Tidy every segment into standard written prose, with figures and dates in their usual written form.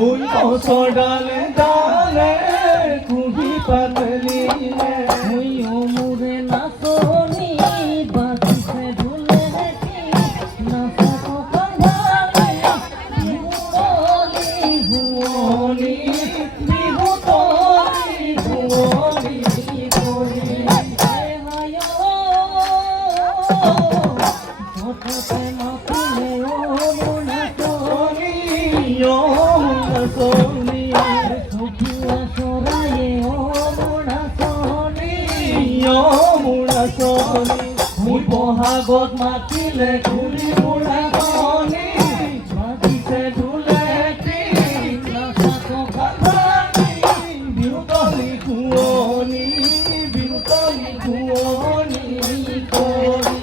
ওই বছর ডালে ডালে কুহি পাতলি ওই অমুরে নাচনি বাজিছে ঢুলে কি নাচা কখন ভালে বিহুতলি হুয়নি বিহুতলি হুয়নি করি ছোটতে মাতিলে অমুনা সোনি অমুনা সোনি সখিয়া সরায়ে অমুনা সোনি অমুনা সোনি ওই বহাগত মাতিলে ঘূৰি মুৰা সোনি বাজিছে ঢোলে নাচা কখন ভালে বিহুতলি হুয়নি বিহুতলি হুয়নি করি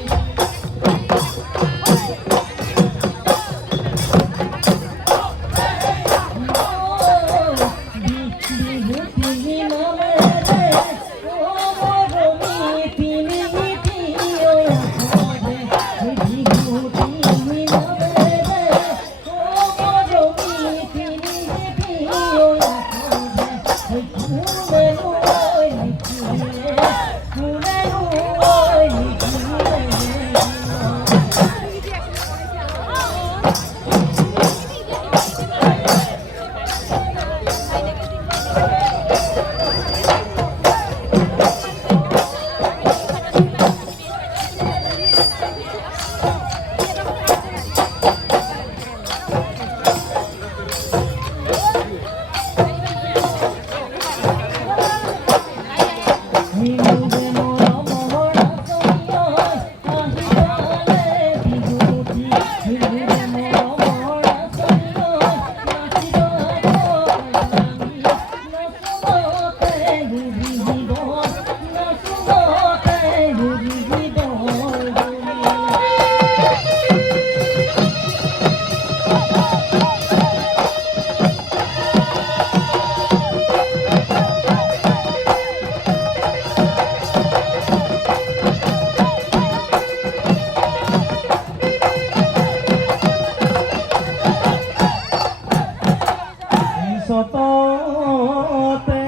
সততে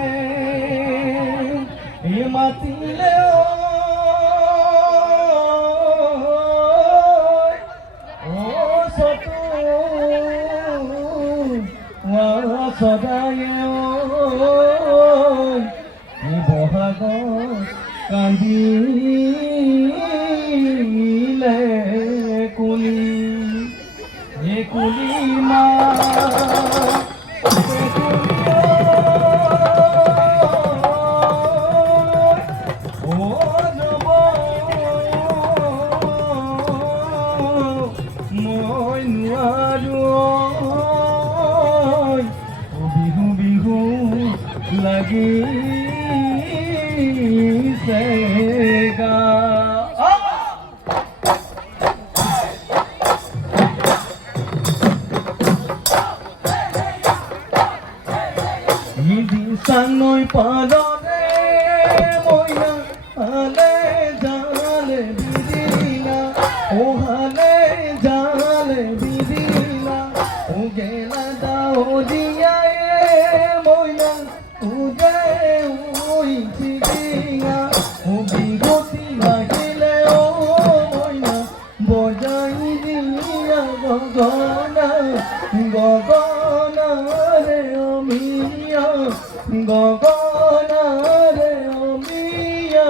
মাতিলে ও সতু সদায়ে বহাগ কান্দিলে কুলি কুলি মা মই নোৱাৰো বিহু বিহু লাগিছে গা সানৈ পাৰৰে মইনা হালে জালে বিদিনা ও হালে জালে বিদিনা ও গেলা দাউদিয়ায়ে মইনা উদে ওই চিদিনা ও বিগতি লাগিলে ও মইনা বজাই দিয়া গগনা গগনা রে অমিয়া গগনা রে অমিয়া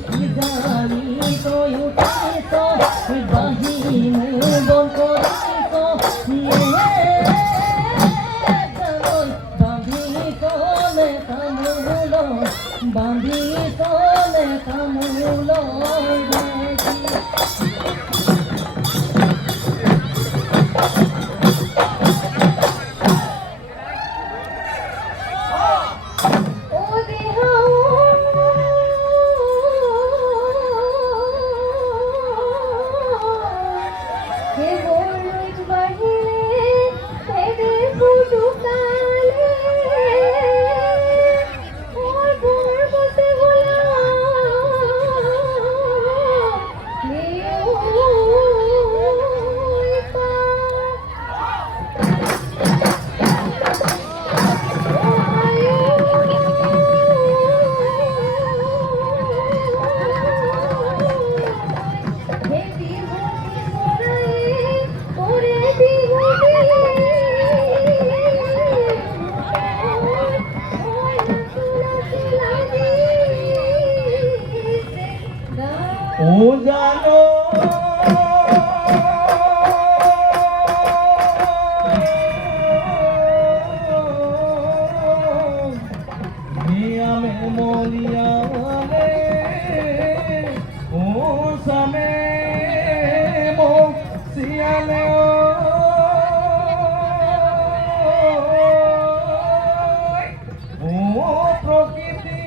কি জানি তো উঠাইছ বাহির বন করিছ বাঁধি চলে তামুল বাঁধি চলে তামুল ও জানো মিয়ামে মলিয়ামে ও সামে মো সিয়ালে ও প্রকৃতি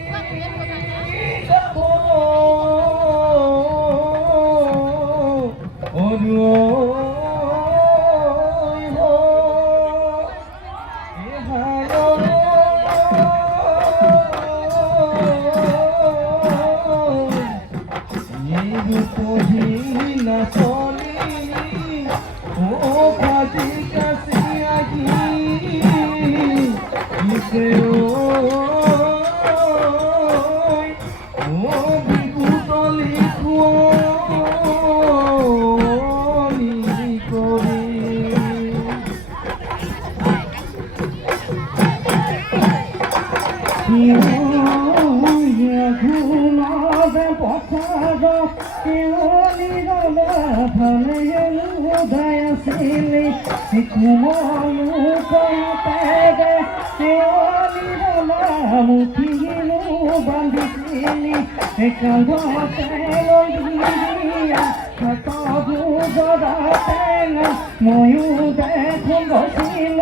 ময়ূর দেখুন বসিল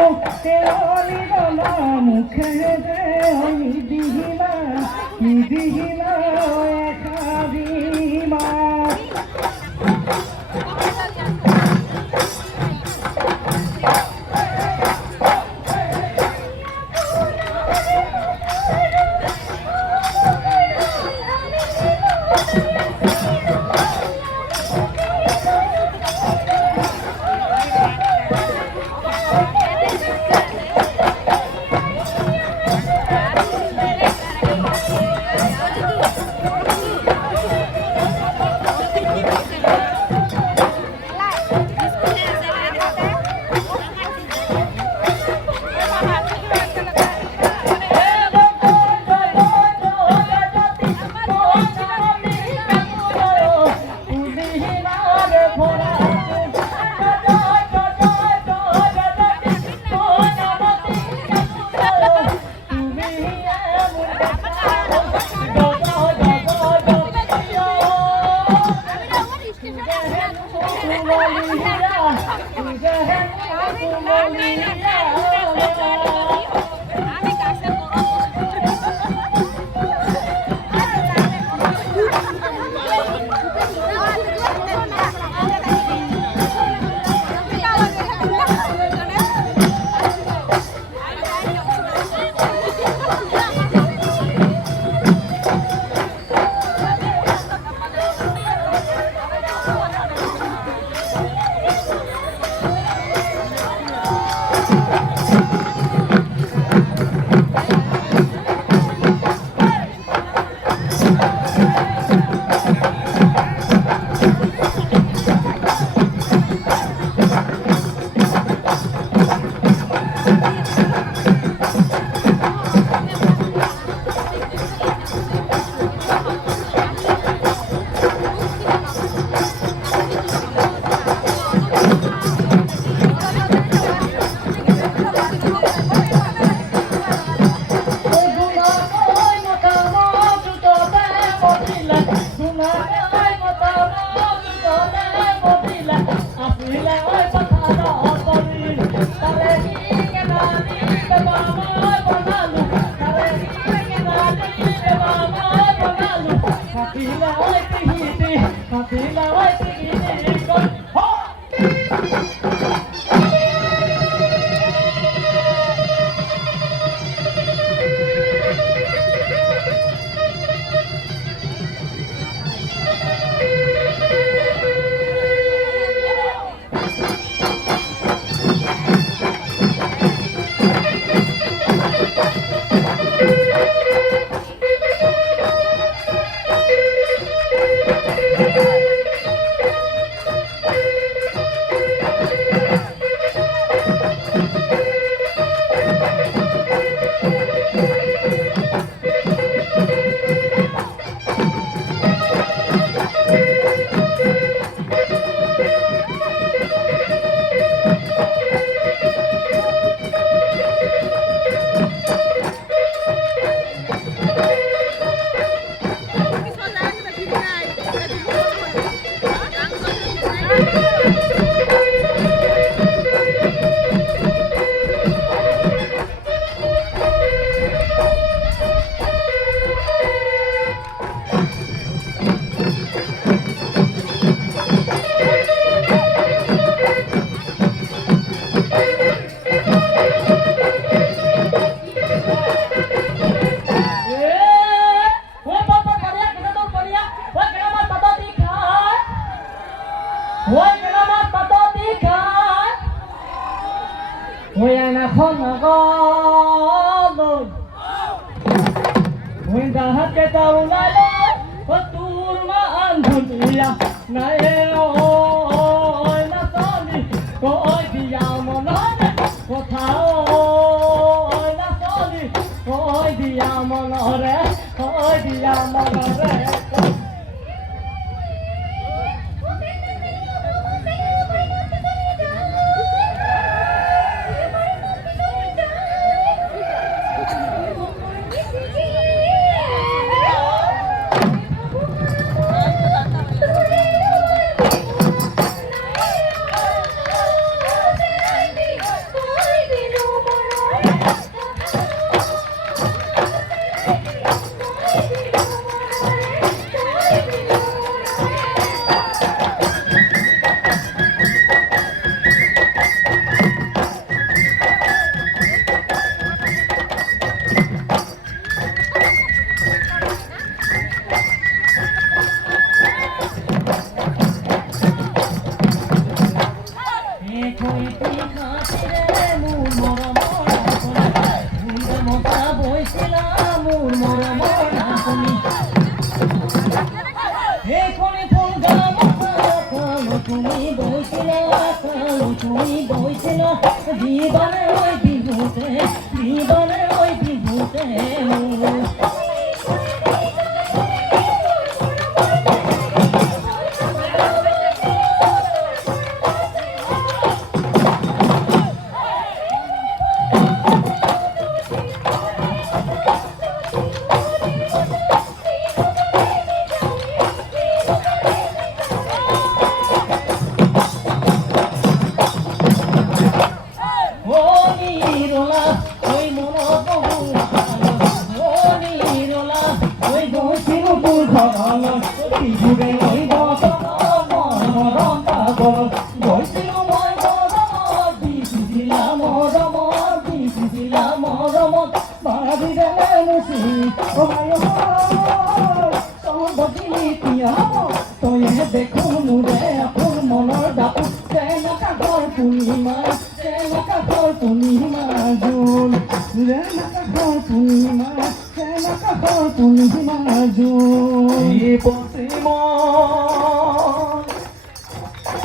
মুখে দিহিলা একাদিমা Ôi anh là không mà có rồi. Ôi ta hát cái tàu này lên, có tu mà ăn thun thì à, này ôi nó có đi, có ơi thì giàu mà nói đấy, có tháo ôi nó có đi, có ơi thì giàu mà nói đấy, có ơi thì giàu mà nói đấy. জীবনে ওই বিভূতে জীবনে ওই বিভূতে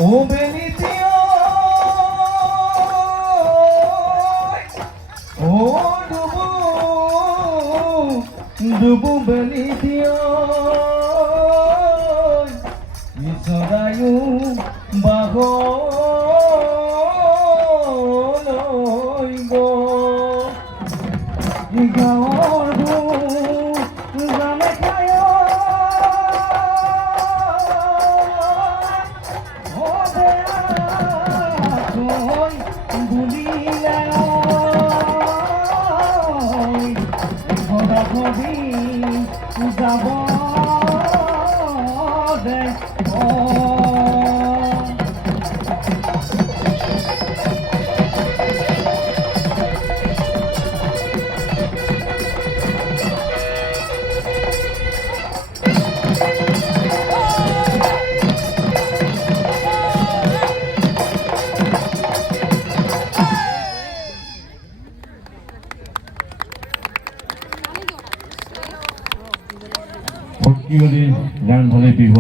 O Benitio, o Dubu Benitio, Isorayu bajo loigo, Igaordu, Zame kayo, যাব দে ভক্তিয়লী গান ধলে বিহুত